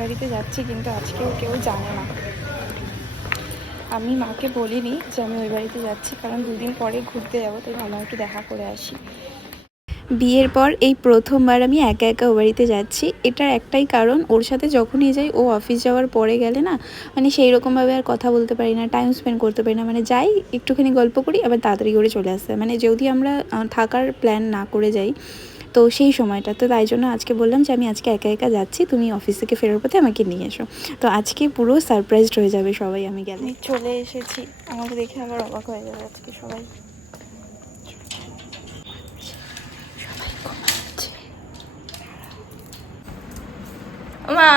বাড়িতে যাচ্ছি, কিন্তু আজকেও কেউ জানে না। আমি মাকে বলিনি যে আমি ওই বাড়িতে যাচ্ছি, কারণ দুদিন পরে ঘুরতে যাব, তাই ভালো একটু দেখা করে আসি। বিয়ের পর এই প্রথমবার আমি একা একা ও বাড়িতে যাচ্ছি। এটার একটাই কারণ, ওর সাথে যখনই যাই, ও অফিস যাওয়ার পরে গেলে না মানে সেই রকমভাবে আর কথা বলতে পারি না টাইম স্পেন্ড করতে পারি না মানে যাই, একটুখানি গল্প করি, আবার তাড়াতাড়ি করে চলে আসতে মানে যদি আমরা থাকার প্ল্যান না করে যাই তো সেই সময়টা। তো তাই জন্য আজকে বললাম যে আমি আজকে একা একা যাচ্ছি তুমি অফিস থেকে ফেরার পথে আমাকে নিয়ে এসো। তো আজকে পুরো সারপ্রাইজড হয়ে যাবে সবাই আমি গেলে। চলে এসেছি। আমাকে দেখে আবার অবাক হয়ে যাবে আজকে সবাই। মা!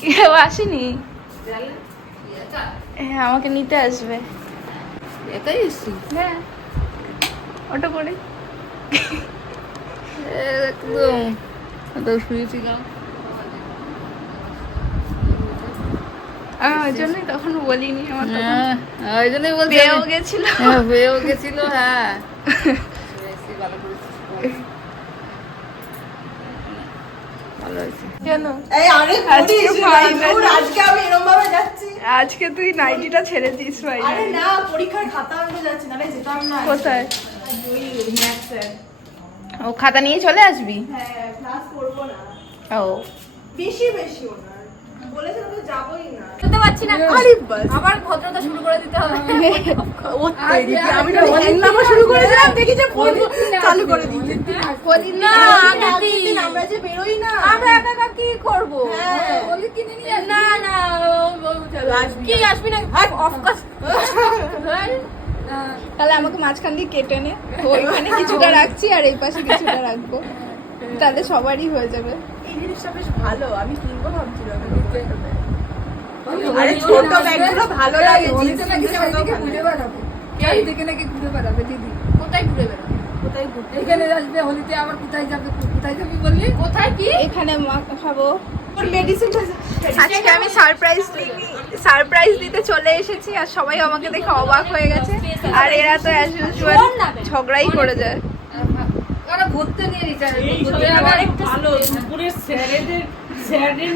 কেউ আসেনি? হ্যাঁ আমাকে নিতে আসবে। একাই এসছি? হ্যাঁ। অটো করে একদম। তো শুয়েছিলাম। ওই জন্যই তখন বলিনি আমার হ্যাঁ ওই জন্যই বলছি গেছিল। হ্যাঁ হয়েও গেছিল হ্যাঁ শুয়েছি, ভালো করেছিস। ভালো হয়েছে কেন এই আরে আজকে করিস না, final। ধুর, আজকে আমি এরম ভাবে যাচ্ছি। আজকে তুই নাইটিটা ছেড়ে দিস ভাই আরে না পরীক্ষার খাতা আনতে যাচ্ছি না রে যেতাম না। কোথায়? ওই ম্যাথসের ও খাতা নিয়ে চলে আসবি? হ্যাঁ ক্লাস করব না। ও। বেশি বেশি ওনার। বলেছিল তো যাবই না। পারছি না। আরে বাস। আবার ভদ্রতা শুরু করে দিতে হবে। ও তৈরি আমি তো হ্যাংলামা শুরু করেছিলাম দেখি যে ফোন চালু করে দিয়েছে না। আমরা যে বেরোই না। আমরা একা একা কি করব? হ্যাঁ। বলি কিনে নিয়ে না না কি না। আসবি না? অফ কোর্স তাহলে আমাকে মাঝখান দিয়ে কেটে নে। ওইখানে কিছুটা রাখছি আর এই পাশে কিছুটা রাখব। তাহলে সবারই হয়ে যাবে। এই জিনিসটা বেশ ভালো। আমি কিনবো ভাবছিলাম। আরে ছোট ব্যাগগুলো ভালো লাগে জিন্স ঘুরে বেড়াবো? এই থেকে নাকি ঘুরে বেড়াবে দিদি? কোথায় ঘুরে বেড়াবে? কোথায় ঘুরতে এখানে আসবে হোলিতে আবার কোথায় যাবে কোথায় যাবি বললি? কোথায় কি? এখানে মা- খাব। আজকে আমি সারপ্রাইজ সারপ্রাইজ দিতে চলে এসেছি আর সবাই আমাকে দেখে অবাক হয়ে গেছে। আর এরা তো ঝগড়াই করে যায়। ওরা ঘুরতে নিয়ে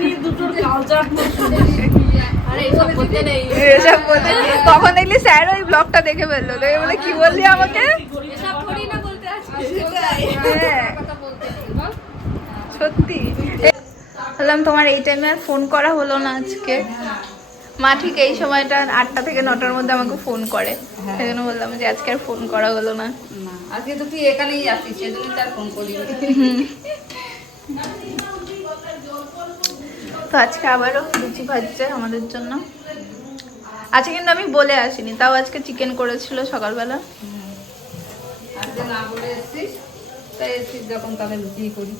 নিয়ে দুটোর কালচার এসব বলতে তখন দেখলি স্যার ওই ব্লগটা দেখে ফেলল। তো বলে কি বললি আমাকে? এসব করি না বলতে আসছি হ্যাঁ। সত্যি বললাম তোমার এই টাইমে আর ফোন করা হলো না আজকে। মা ঠিক এই সময়টা আটটা থেকে নটার মধ্যে আমাকে ফোন করে। সেই জন্য বললাম যে আজকে আর ফোন করা হলো না। না আজকে তো তুই এখানেই আসিস সেজন্য তার ফোন করি তো আজকে আবারও লুচি ভাজছে আমাদের জন্য। আজকে কিন্তু আমি বলে আসিনি তাও আজকে চিকেন করেছিল সকালবেলা। আজকে না বলে এসছিস তাই এসছিস যখন তাহলে করি।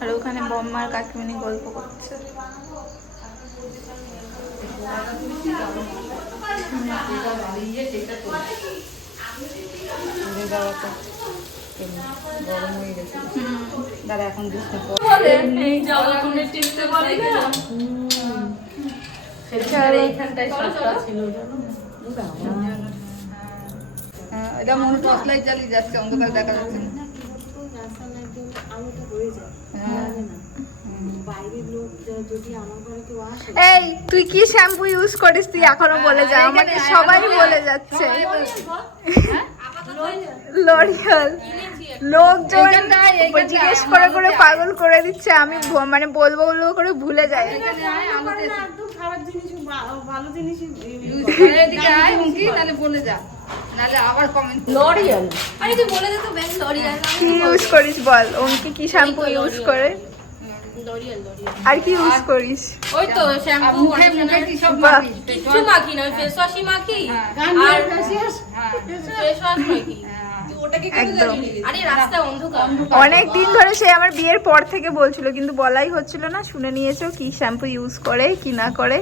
আর ওখানে বম্মার কাকিমণি গল্প করছে। যাওয়া গরম হয়ে গেছে দাঁড়া এখন দিস না পর। চলো। এইখানটায় সাতটা ছিল জানো না? এটা মনে টর্চ লাইট জ্বালিয়ে যাচ্ছে অন্ধকার দেখা যাচ্ছে না। এই তুই কি শ্যাম্পু ইউজ করিস তুই এখনও বলে যা আমাকে সবাই বলে যাচ্ছে লরিয়াল লোকজন জিজ্ঞেস করে করে পাগল করে দিচ্ছে আমি মানে বলব বলব করে ভুলে যাই। আরে কি ইউজ করিস বল অঙ্কি কি শ্যাম্পু ইউজ করে? L'Oreal L'Oreal. আর কি ইউজ করিস? ওই তো শ্যাম্পু মুখে মুখে কি সব বাহ। মাখিস? মাখি না ফেস ওয়াশই মাখি। আর ফেস ওয়াশ মাখি একদম। আরে রাস্তায় অন্ধকার। অনেক দিন ধরে সে আমার বিয়ের পর থেকে বলছিল কিন্তু বলাই হচ্ছিল না। শুনে নিয়েছো কি শ্যাম্পু ইউজ করে কি না করে।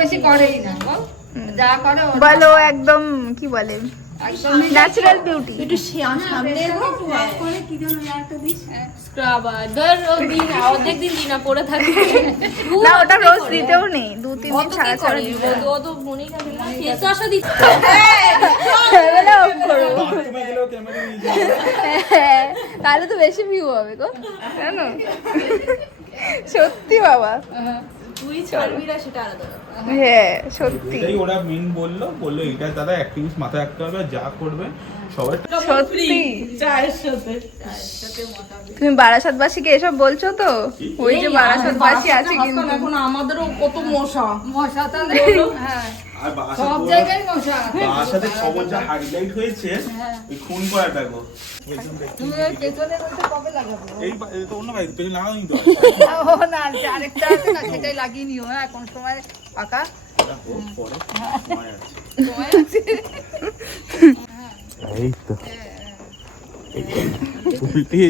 বেশি করেই না। বলো একদম কি বলে? ন্যাচারাল বিউটি একটু সামনে এগো। স্ক্রাবার ধর ও দিন অর্ধেক দিন দিন না পড়ে থাকে। না ওটা রোজ দিতেও নেই দু তিন দিন ছাড়া ছাড়া দিতে ও তো মনেই থাকে না। ফেস ওয়াশও দিচ্ছে। এবারে off করো। হ্যাঁ, তাহলে তো বেশি ভিউ হবে গো জানো? সত্যি বাবা। তুই ছাড়বি না সেটা আলাদা হ্যাঁ সত্যি। এটাই ওরা মেন বলল বলল এটা দাদা অ্যাক্টিভিস্ট মাথায় রাখতে হবে যা করবে সবাই? সত্যি? চায়ের সাথে। তুমি বারাসাতবাসীকে এসব বলছো তো? ওই যে বারাসাতবাসী আছে কিন্তু। এখন আমাদেরও কত মশা। মশা তাহলে হ্যাঁ। সব জায়গায় মশা। বাসাতে খবর যা হাইলাইট হয়েছে ওই খুন করাটা গো। তুমি পেছনে বলতে কবে লাগাবো? এই তো অন্য বাড়ি পেছনে লাগানোই তো। ও না আরেকটা আছে না সেটাই লাগিয়ে নিও হ্যাঁ কোন সময় ফাঁকা পরে। সময় আছে। সময় আছে এই তো। উল্টে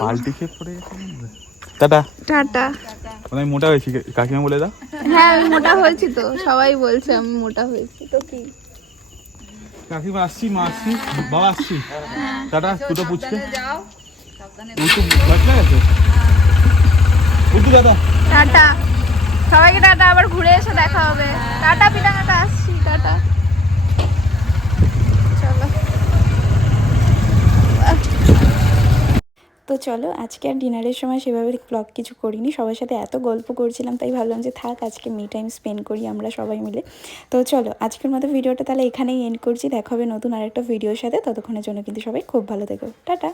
পাল্টি খেয়ে পড়ে গেছে টাটা। টাটা। মানে আমি মোটা হয়েছি কাকিমা বলে দাও। হ্যাঁ আমি মোটা হয়েছি তো সবাই বলছে আমি মোটা হয়েছি। তো কি? কাকিমা আসছি মা আসছি বাবা আসছি। টাটা দুটো পুচকে। উল্টু বাচ্চা গেছে দাদা টাটা। সবাইকে টাটা আবার ঘুরে এসে দেখা হবে। টাটা পিটাঙ্গাটা আসছি টাটা চলো তো চলো, আজকে আর ডিনারের সময় সেভাবে ব্লগ কিছু করিনি। সবার সাথে এত গল্প করছিলাম, তাই ভাবলাম যে থাক, আজকে মি টাইম স্পেন্ড করি আমরা সবাই মিলে। তো চলো, আজকের মতো ভিডিওটা তাহলে এখানেই এন্ড করছি। দেখা হবে নতুন আরেকটা ভিডিওর সাথে। ততক্ষণের জন্য কিন্তু সবাই খুব ভালো থেকো। টাটা!